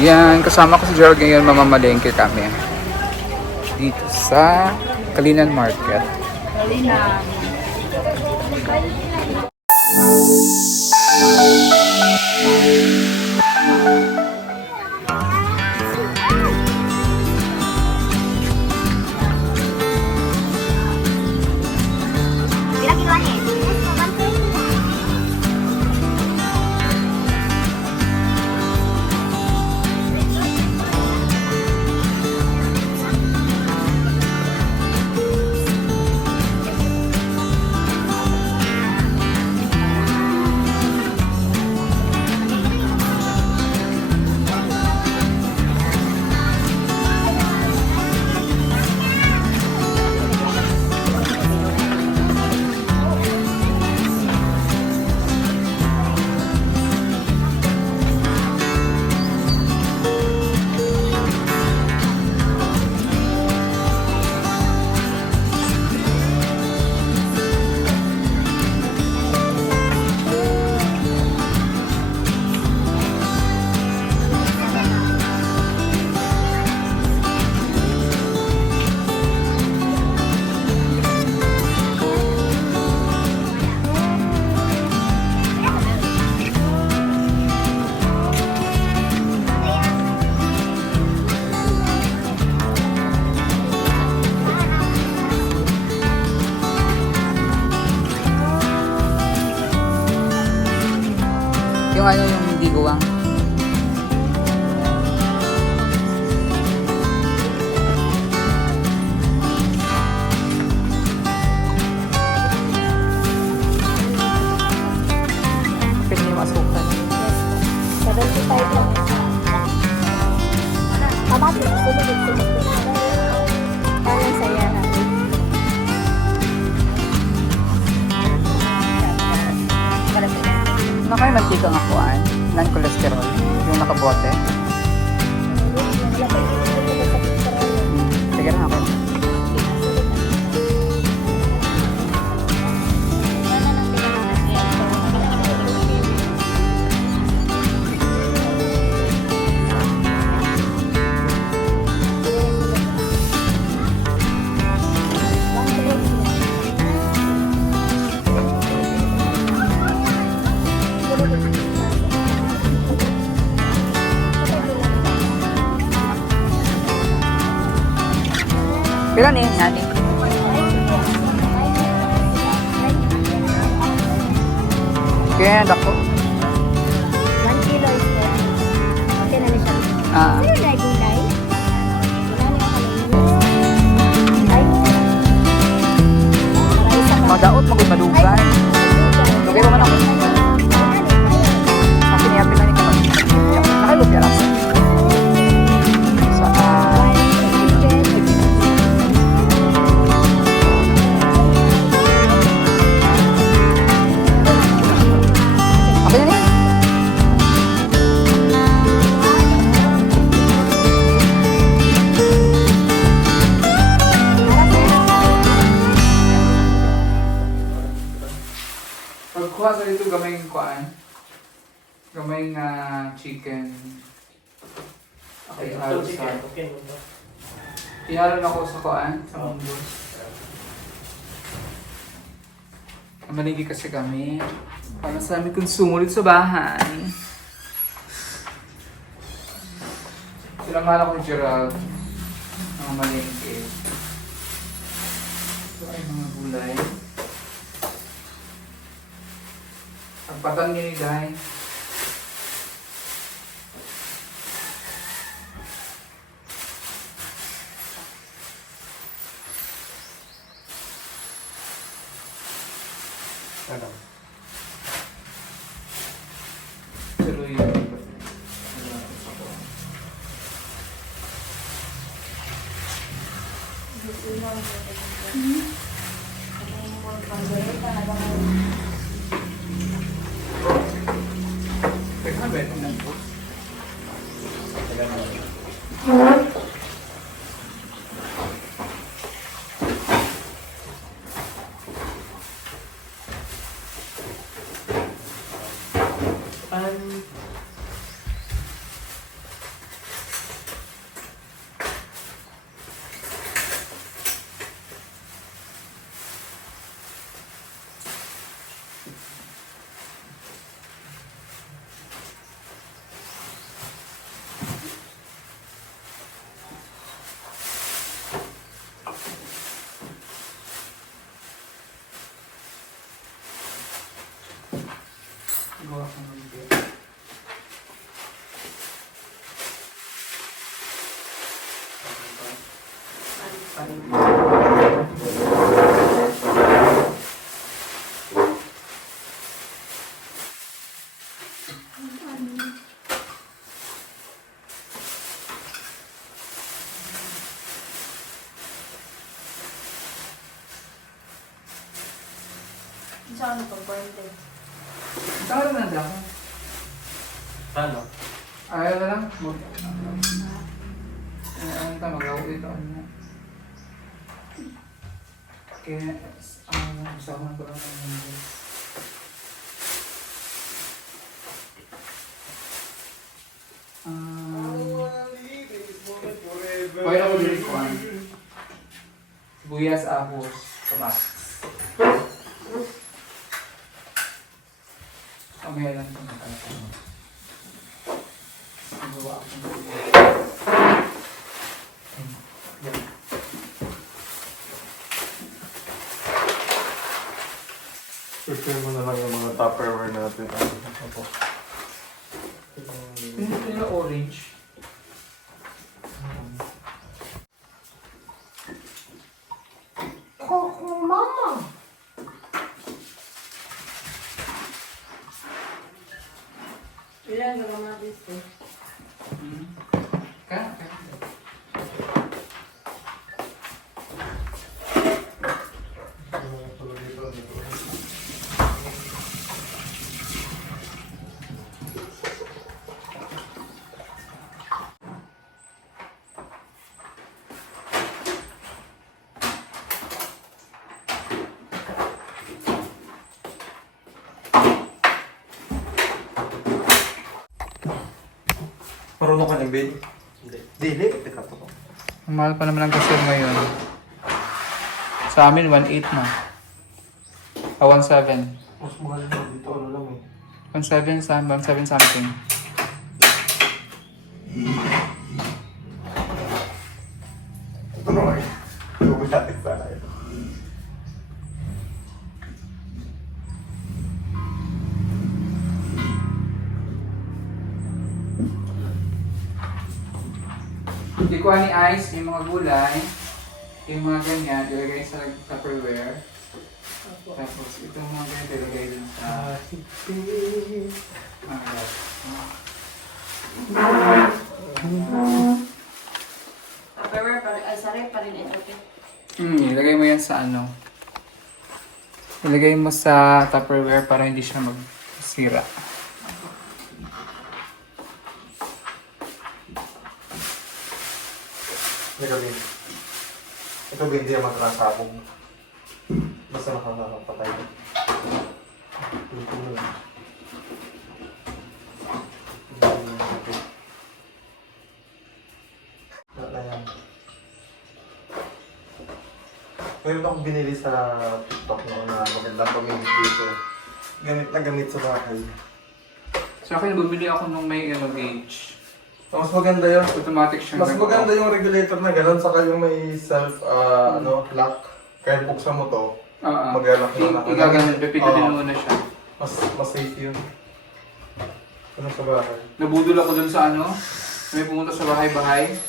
Yan, kasama ko si Gerald ngayon, mamamalengke kami. Dito sa Kalinan Market. Kalinan. Yung ano yung hindi guwang. Pwede yung asukal. 75 lang. Kamati, sulog. Parang saya natin. Ano kayo mantika nga kuhaan? Non-cholesterol. Yung nakabote. Sige na ako. Pila ni nani? Kaya dako. 1 kilo is what? Okay na siya. Ah. Sino na yung day? Madaot magmadugay. Dugay pa man ako. Kasi niyapin na ni ko. Nakalupya lang. Sa apa ini? Pagkuha sa dito gamay ng kuan. Gamay nga chicken. Okay, Tinaran ako sa kuan, sa mundo. Maligi kasi kami. Para sa aming konsumo dito sa bahay. Sinamala ko ni Gerald. Mga malingki. Ito ay mga gulay. Pagpatan niya ni Day. Tuloy yun. Teka, beto na po. Saan ano pang birthday? Saan na lang? Ano? Ayaw na lang. Ano ta, mag-awag dito. Ano? Kaya, usapan ko lang ng Kaya ako dito ko sibuyas, ahos, kamatis. Mamaya lang ito nakakasama. Magawa ako ng Prepare mo na lang yung mga Tupperware natin. Ako. Pinito nila orange. Mama! Ilan ka naman dito? Kaya. Marunong ka ng bin? Hindi. Dili, teka po. Ang mahal pa naman ang gasol ngayon. Sa amin, 1.8 na. 1.7. Mas mahal na dito, ano lang eh. 1.7 something. Ito naman. Lumilatik sana ito. Hindi ko ni ice, yung mga gulay, yung mga ganyan, ilagay sa Tupperware. Tapos itong mga ganyan, ilagay din sa Tupperware pa rin, ay sarap pa rin ito. Ilagay mo yan sa ano. Ilagay mo sa Tupperware para hindi siya magsira. Nagawin. Ito ba hindi naman transabong. Basta nakakapatay. Ito mo lang. Wala yan. Meron akong binili sa TikTok noon na magandang pamimit dito. Gamit na gamit sa bahay. Sa akin, bumili ako nung may gauge. Mas maganda yun. Automatic siya. Mas maganda yung regulator na gano'n, saka yung may self, lock. Kahit buksan mo to, mag-lock na. Igaganon, pipitin mo na siya. Mas safe yun. Ano sa bahay? Nabudol ako dun sa ano, may pumunta sa bahay-bahay.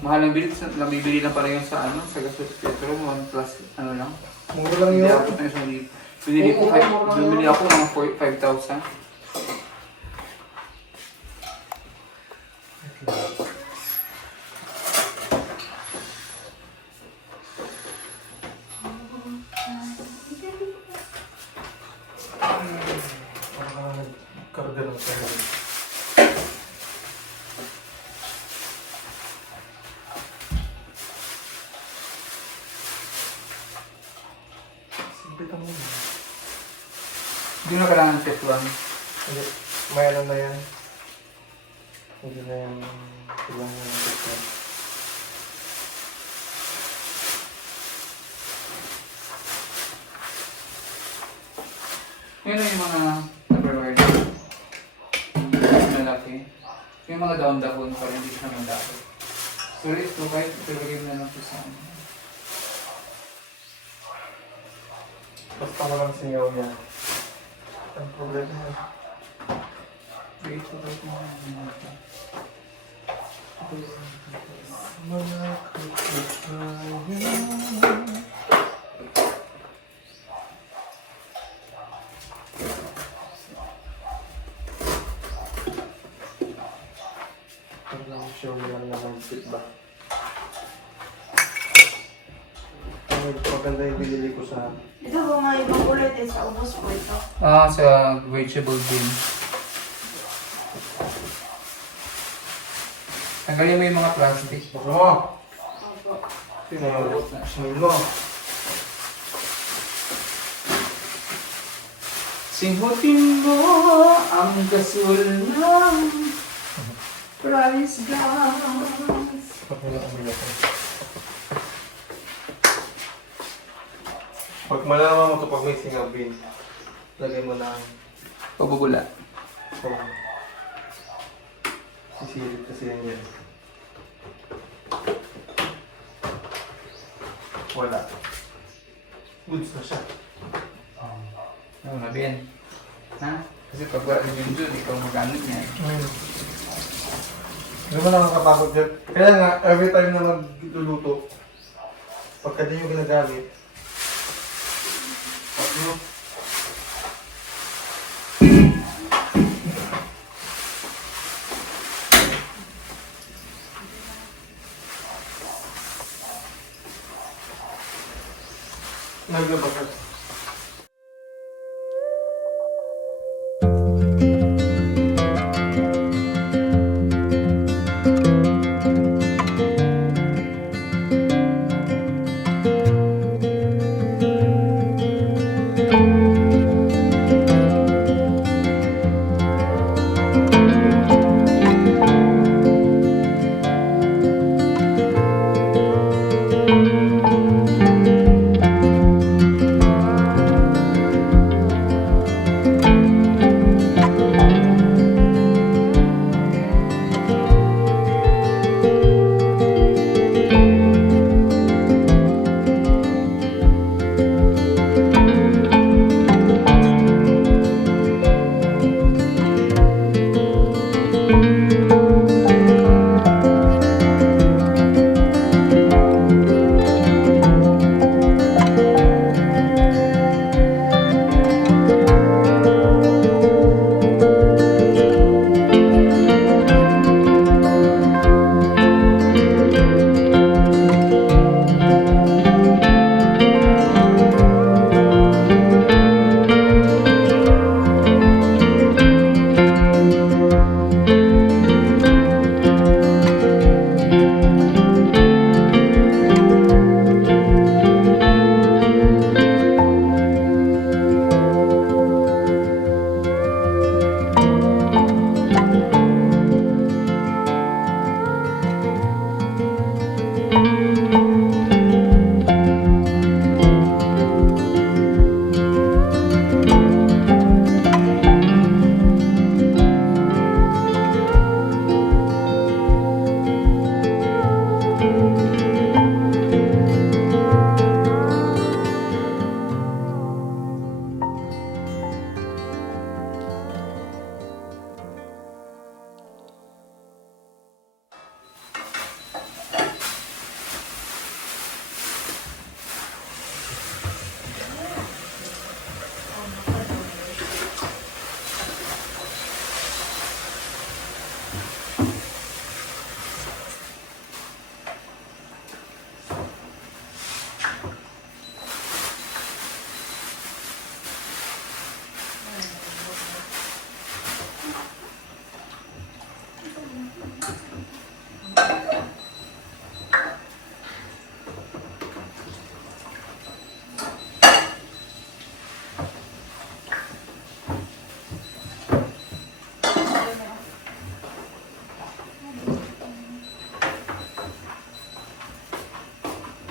Mahal ang bilit, nabibili lang pala yung sa ano, sa gasol petro, 1 plus ano lang. Mura lang Hindi yun. ako na isang libo. Bumili ako ng 5,000. Karga lang sa mga. Simple lang yun. Hindi na kailangan ng Teflon. Hindi. May ano na yan. Hindi na yan. Kailangan ng ito. Yun yung mga Tupperware na malaki. Yung mga dahon-dahon para hindi siya madahon. Sorry, ito kahit ilagay mo na lang ito sa ano. Basta walang singaw niya. Ang problema niya. Wait, ito mo na ito. Mga kapitbahay. Parang sure naman na mag-fit ba. Maganda yung binili ko sa... Ito ba mga ibang kulay din sa ubos po ito? Sa vegetable bin. Tanggalin mo yung mga plastic. Baka mo! Opo. Sinayot na siya mo. Simutin mo ang gasol ng price gas. Pag malaman mo ito pag may singaw bean, lagay mo na Pabubula. sisilip kasi yan yan. Wala. Goods na siya. Oo, nabiyan. Ha? Kasi pag wala si Junjun, ikaw magamit niya. Hindi mo nakakapagod dyan. Kaya nga, every time na magluluto, pagka di yung ginagamit, ano? Naglabas.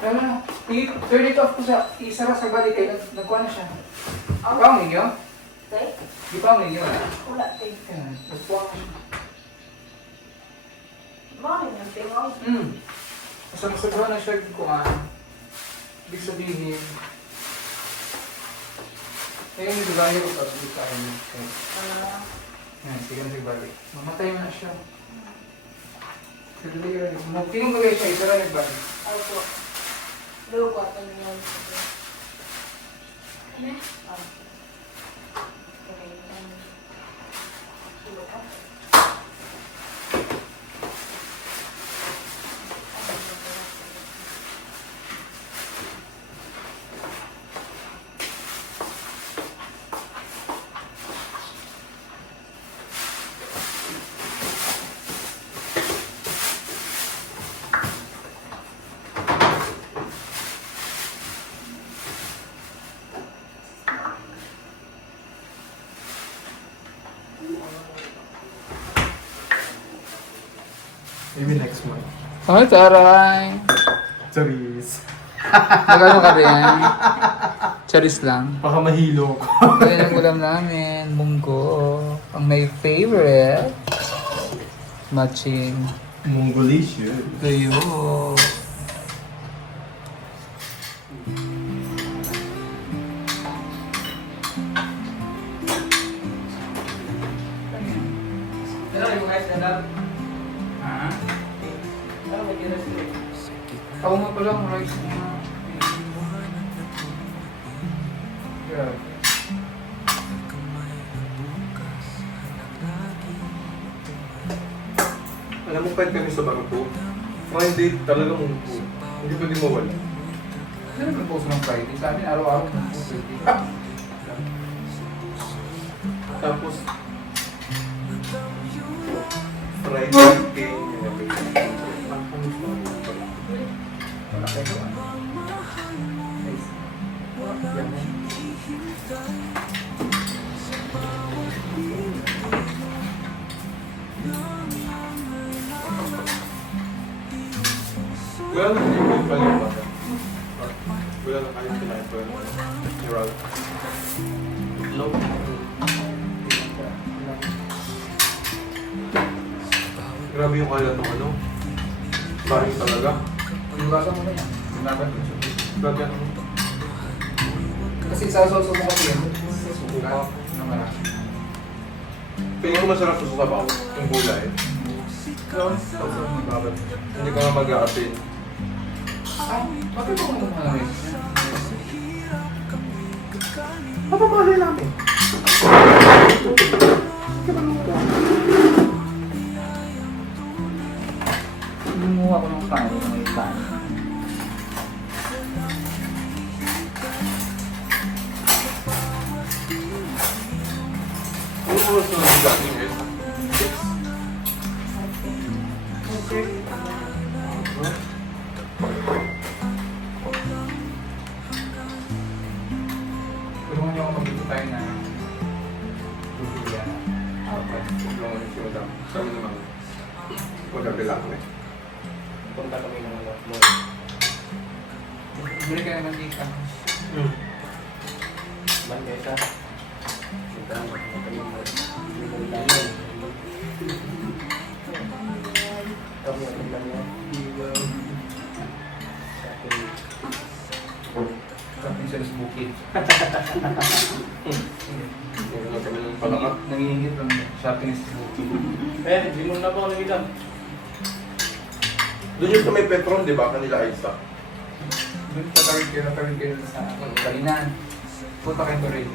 Ano? I-turn it off ko sa isara sa balik kayo. Nagkuha na siya. Pawang ninyo? Okay? Di pawang ninyo na? Wala din. Yan. Nagkuha na siya. Mahal yung tingaw. Basta masagawa na siya kuha. Ibig sabihin. Ngayon yung dibayo ko pag di sa akin. Yan, sige na nagbalik. Mamatay mo na siya. Tinong bagay siya, isara nagbalik. Opo. Lupa ito niyo. Ano? Okay. Maybe next month. Ay, taray! Charis. Magano ka rin? Charis lang. Baka mahilo ko. Ayan ang ulam namin, munggo. Ang may favorite. Matching. Mongolicious. Tuyo. Ha? Ako nga pala ang rice na. Yeah. Alam mo, kahit kami sa bangko, Friday talaga mungko. Hindi pwede mawala. Ano naman post ng Friday? Sa amin, araw-araw ng post. Tapos, Friday came in a way. Wala kayo doon. Nice. Wala na hindi ko pa yung bata. Wala na kayo kinain ko yung neural. Low. Grabe yung kaya ng ano. Bahay talaga. Iwasan mo na yan. Sinabat ko siya. Grabe ang Kasi isasoso mo kasi yan. Sa suka na marami. Tingin ko masarap sa sabaw. Yung gulay. Tapos, may babat. Hindi ka nga mag-a-atin. Ay, bakit mo kung ano rin? Papapali namin. Lumuha ko ng kain na may kain. Ano oras na nag-jogging guys? Tulungan niyo ako mag-ito tayo na tutulian. Tulungan yung si Madam. Sabi naman, magkabila kami. Punta kami ng mall. Bili ka naman dito. Man kaysa. Punta kami ng mall. Kami ang lang yan. Kapag sa bukid. Magkabila kami ng palakat. Nangingit lang shopping sa bukid. Eh, di mo na po nagitan. Doon yung sa may Petron, di ba? Kanila Isa. Doon tatawid kayo sa Kalinan. Punta kayo rin.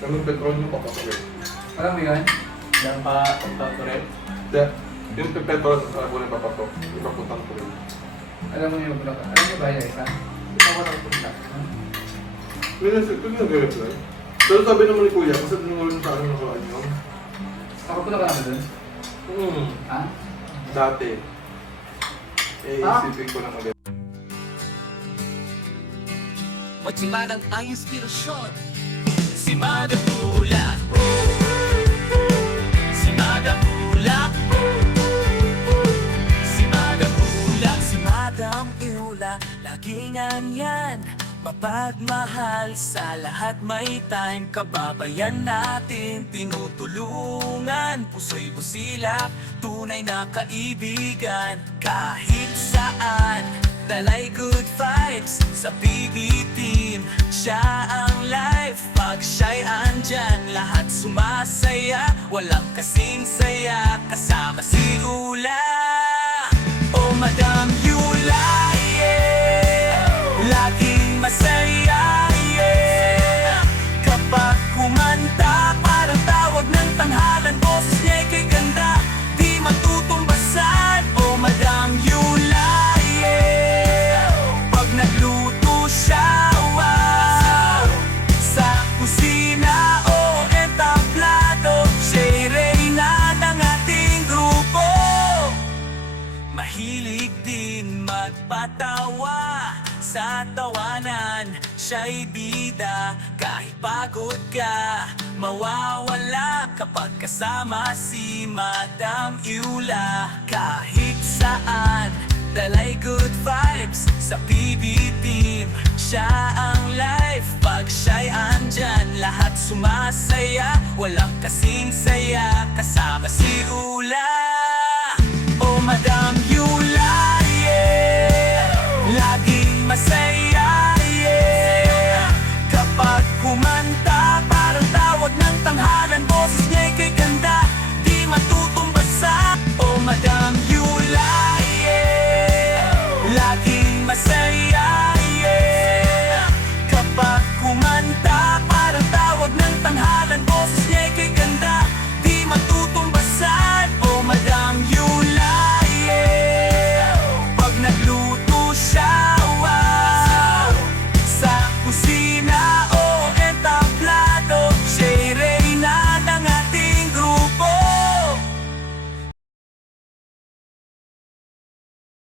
Sa may Petron yung papasok. Alam mo yun? Yan pa, punta ko rin. Yung sa Petron, ako na papasok. Yung papuntang ko rin. Alam mo yung Bulacan. Alam mo ba yun, Isa? Ito ko lang punta. Ito yung nag-reply. Pero sabi naman ni Kuya, kasi tinungulan sa akin nakuhaan yun. Ako pula ka naman doon? Ha? Dati. Eh, Ah? isipin ko lang ulit. Magsimanang ang inspirasyon. Si Madam Ula. Si Madam Ula. Si Madam Ula. Si Madam Ula. Laging andyan. Mapagmahal sa lahat, may time. Kababayan natin tinutulungan. Puso'y busilak, tunay na kaibigan. Kahit saan, dalay good vibes sa PB team. Siya ang life, pag siya'y andyan. Lahat sumasaya, walang kasing saya. Kasama si Ula. Oh, Madam Ula, yeah. Laging masaya, yeah. Kapag kumanta, parang tawag ng tanghalan. Boses niya'y kay ganda, di matutumbasan. Oh, Madam Ula, yeah. Pag nagluto siya, wow. Sa kusina o entablado, siya'y reyna ng ating grupo. Mahilig din magpatawa sa tawanan, siya'y bida. Kahit pagod ka, mawawala kapag kasama si Madam Ula. Kahit daan Dalay good vibes sa PB Team. Siya ang life pag siya'y andyan. Lahat sumasaya, walang kasing saya. Kasama si Ulay.